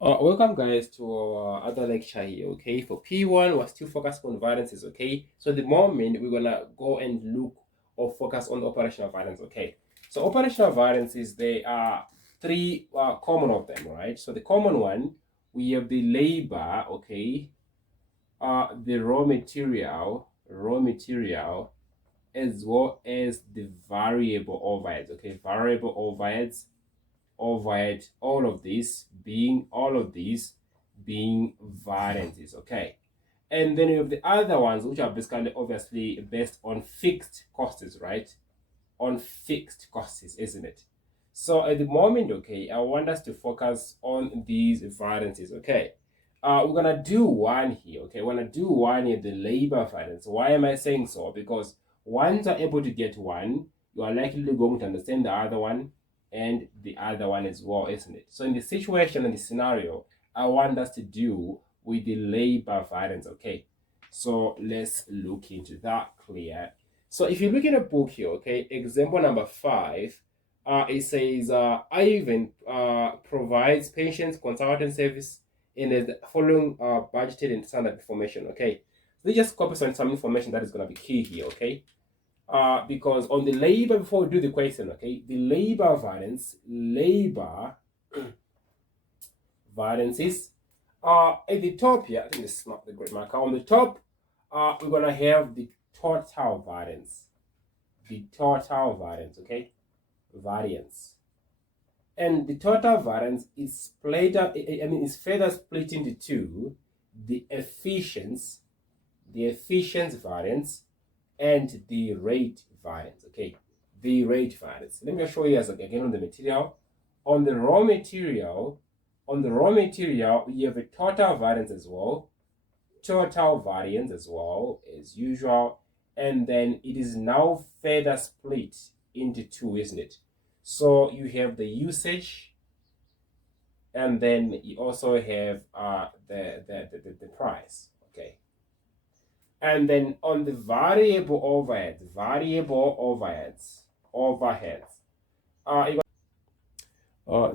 Welcome guys to our other lecture here, okay? For P1, we're still focused on variances, okay? So at the moment, we're gonna go and look or focus on the operational variance, okay? So operational variances, there are three common of them, right? So the common one, we have the labor, okay? The raw material, as well as the variable overheads, okay? Variable overheads overhead, all of these being variances, okay? And then you have the other ones which are basically obviously based on fixed costs, right? On fixed costs, isn't it? So at the moment, okay, I want us to focus on these variances, okay? We're gonna do one here, okay? We're gonna do one here, the labor variance. Why am I saying so? Because once you're able to get one, you are likely going to understand the other one and the other one as well, isn't it? So in the situation and the scenario, I want us to do with the labor variance, okay? So let's look into that clear. So if you look at a book here, okay, example number 5, it says Ivan provides patient consultant service in the following budgeted and standard information, okay. So they just copy some information that is going to be key here, okay. Because on the labor, before we do the question, okay, the labor variances, at the top here, I think this is not the great marker. On the top, we're going to have the total variance. The total variance, okay? Variance. And the total variance is split up, is further split into two, the efficiency, variance, and the rate variance, okay? The rate variance. Let me show you as again on the material. On the raw material, you have a total variance as well, as usual, and then it is now further split into two, isn't it? So you have the usage, and then you also have the price, okay? And then on the overheads,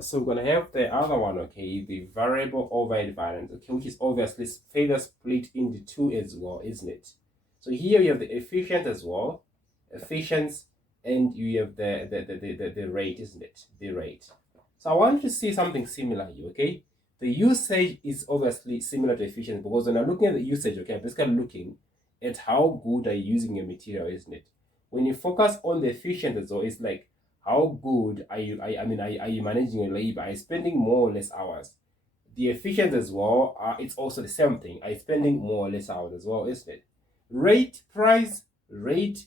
so we're gonna have the other one, okay, the variable overhead variance, okay, which is obviously further split into two as well, isn't it? So here you have the efficient as well, efficiency, and you have the rate, isn't it? The rate. So I want to see something similar here, okay? The usage is obviously similar to efficiency because when I'm looking at the usage, okay, I'm basically looking at how good are you using your material, isn't it? When you focus on the efficiency as well, it's like how good are you? Are you managing your labor? Are you spending more or less hours? The efficient as well, it's also the same thing. Are you spending more or less hours as well, isn't it? Rate, price, rate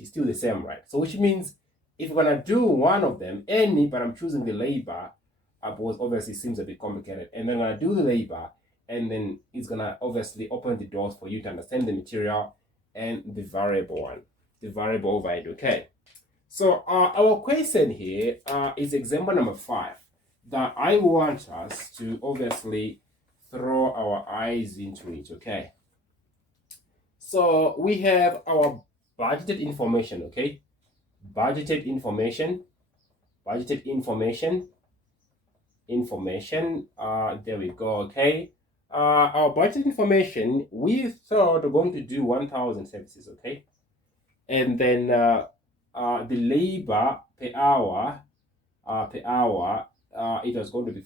is still the same, right? So which means if we're gonna do one of them, any, but I'm choosing the labor, because obviously it seems a bit complicated, and then I'm gonna do the labor, and then it's gonna obviously open the doors for you to understand the material and the variable one, the variable overhead, okay? So our question here is example number 5 that I want us to obviously throw our eyes into it, okay? So we have our budgeted information, okay? Budgeted information, budgeted information, there we go, okay? Our budget information, we thought we're going to do 1,000 services, okay? And then the labor per hour, it was going to be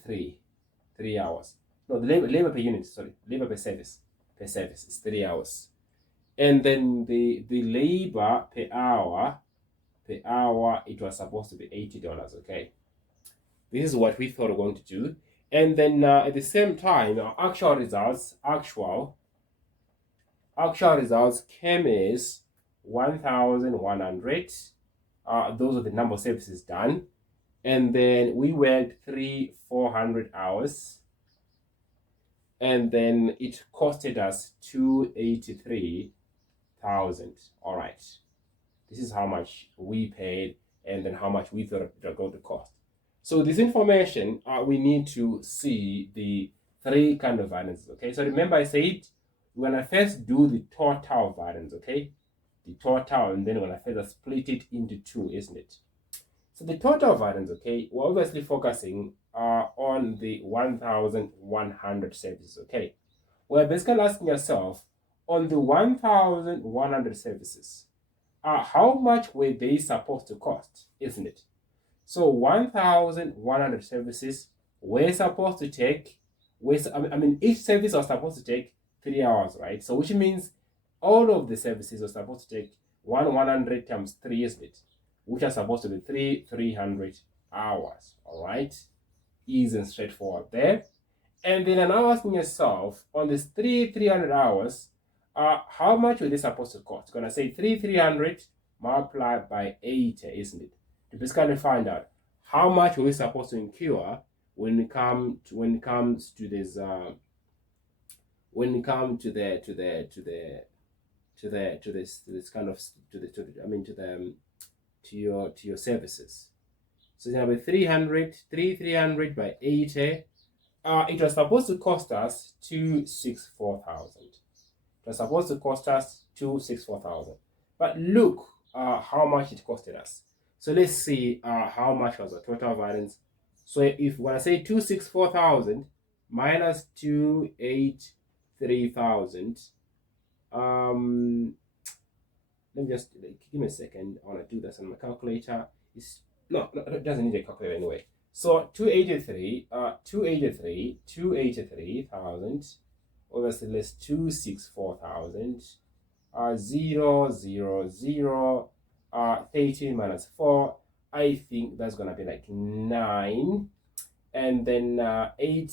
3 hours. No, the labor per unit, sorry, labor per service is 3 hours. And then the labor per hour, it was supposed to be $80, okay? This is what we thought we were going to do. And then at the same time, our actual results came as 1,100. Those are the number of services done. And then we worked 400 hours. And then it costed us 283,000. All right. This is how much we paid and then how much we thought it was going to cost. So this information, we need to see the three kind of variances, okay? So remember I said we're gonna first do the total variance, okay? The total, and then we're gonna further split it into two, isn't it? So the total variance, okay, we're obviously focusing on the 1,100 services, okay? We're basically asking yourself, on the 1,100 services, how much were they supposed to cost, isn't it? So 1,100 services were supposed to take, each service was supposed to take 3 hours, right? So which means all of the services are supposed to take 100 times 3, isn't it? Which are supposed to be 300 hours, all right? Easy and straightforward there. And then now asking yourself, on this 300 hours, how much were they supposed to cost? Gonna say 300 multiplied by 80, isn't it? To basically find out how much were we supposed to incur when it comes to this when it comes to this kind of to your services. So it's gonna be 300 by 80. It was supposed to cost us 264,000. It was supposed to cost us 264,000. But look how much it costed us. So let's see how much was the total variance. So if when I say 264,000 minus 283,000, let me just give me a second. I want to do this on my calculator. No, it doesn't need a calculator anyway. So 283,000, obviously less 264,000, 0, 0, 0, 13 minus 4, I think that's gonna be like 9, and then 8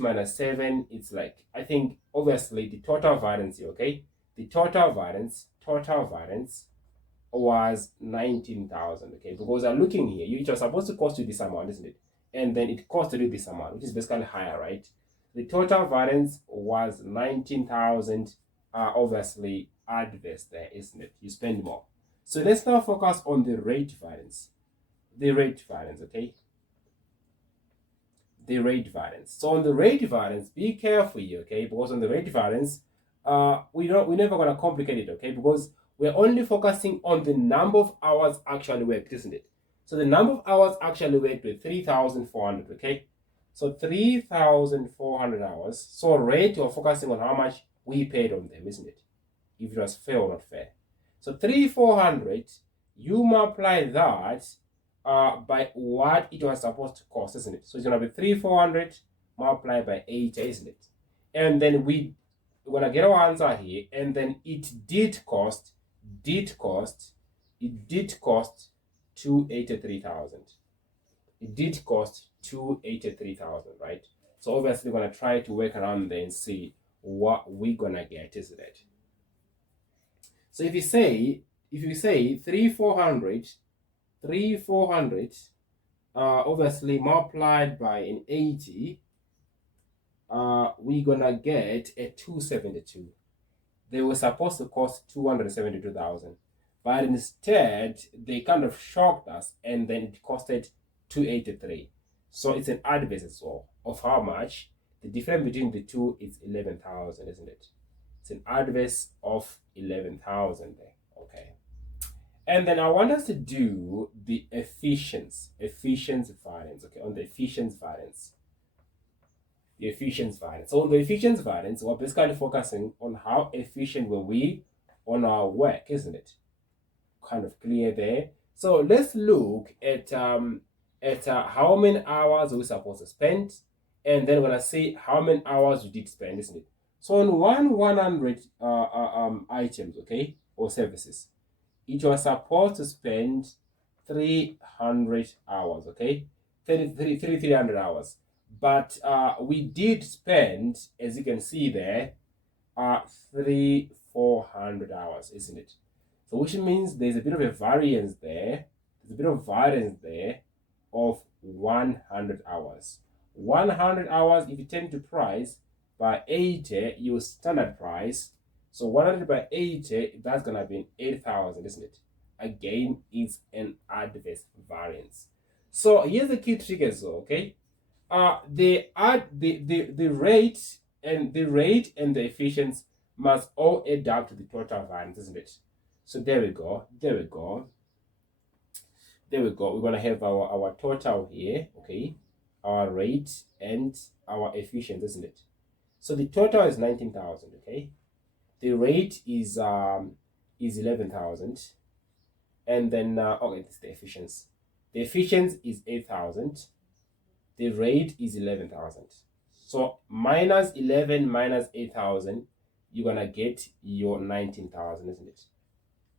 minus 7, it's like, I think obviously the total variance, okay, the total variance was 19,000, okay, because I'm looking here, it was supposed to cost you this amount, isn't it? And then it costed you this amount, which is basically higher, right? The total variance was 19,000, obviously adverse there, isn't it? You spend more. So let's now focus on the rate variance. The rate variance, okay? The rate variance. So on the rate variance, be careful here, okay? Because on the rate variance, we're never gonna complicate it, okay? Because we're only focusing on the number of hours actually worked, isn't it? So the number of hours actually worked with 3,400, okay? So 3,400 hours. So rate, we're focusing on how much we paid on them, isn't it? If it was fair or not fair. So 3,400, you multiply that by what it was supposed to cost, isn't it? So it's gonna be 3,400 multiplied by 80, isn't it? And then we're gonna get our answer here, and then it did cost 283,000. It did cost 283,000, right? So obviously we're gonna try to work around there and see what we're gonna get, isn't it? So if you say 3,400, obviously multiplied by an 80, we're gonna get a 272. They were supposed to cost 272,000, but instead they kind of shocked us, and then it costed 283. So it's an adverse as well. Of how much? The difference between the two is 11,000, isn't it? It's an adverse of 11,000 there. Okay. And then I want us to do the efficiency variance. Okay, on the efficiency variance. The efficiency variance. So on the efficiency variance, we're basically focusing on how efficient were we on our work, isn't it? Kind of clear there. So let's look at how many hours we're supposed to spend, and then we're gonna see how many hours we did spend, isn't it? So on 100 items, okay, or services, it was supposed to spend 300 hours, okay, 300 hours. But we did spend, as you can see there, 400 hours, isn't it? So which means there's a bit of a variance there. There's a bit of variance there of 100 hours. 100 hours, if you turn to price by 80, your standard price. So 100 by 80, that's gonna be 8,000, isn't it? Again, it's an adverse variance. So here's the key triggers, okay? The rate and the efficiency must all add up to the total variance, isn't it? So there we go. There we go. We're gonna have our total here, okay, our rate and our efficiency, isn't it? So the total is 19,000, okay. The rate is 11,000, and then okay, this is the efficiency. The efficiency is 8,000. The rate is 11,000. So minus 11 minus 8,000, you're gonna get your 19,000, isn't it?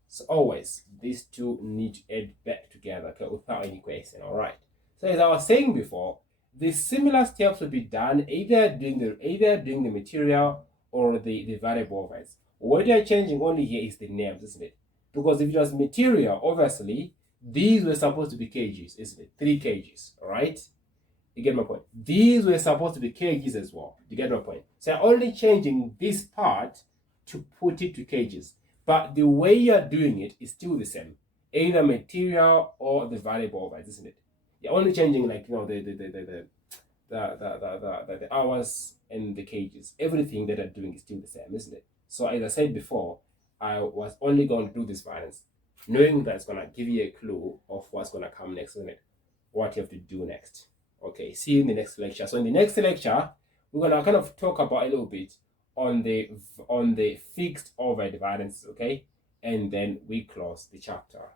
So always these two need to add back together, okay, without any question. All right. So as I was saying before, the similar steps will be done either doing the material or the variable overheads. What you're changing only here is the names, isn't it? Because if it was material, obviously these were supposed to be kgs, isn't it? 3 kgs, all right? You get my point? These were supposed to be kgs as well. You get my point? So I'm only changing this part to put it to kgs. But the way you're doing it is still the same. Either material or the variable overhead, isn't it? You're only changing, like, you know, the hours and the kgs. Everything that I'm doing is still the same, isn't it? So as I said before, I was only going to do this variance, knowing that it's gonna give you a clue of what's gonna come next, isn't it? What you have to do next. Okay, see you in the next lecture. So in the next lecture, we're gonna kind of talk about a little bit on the fixed overhead variances, okay? And then we close the chapter.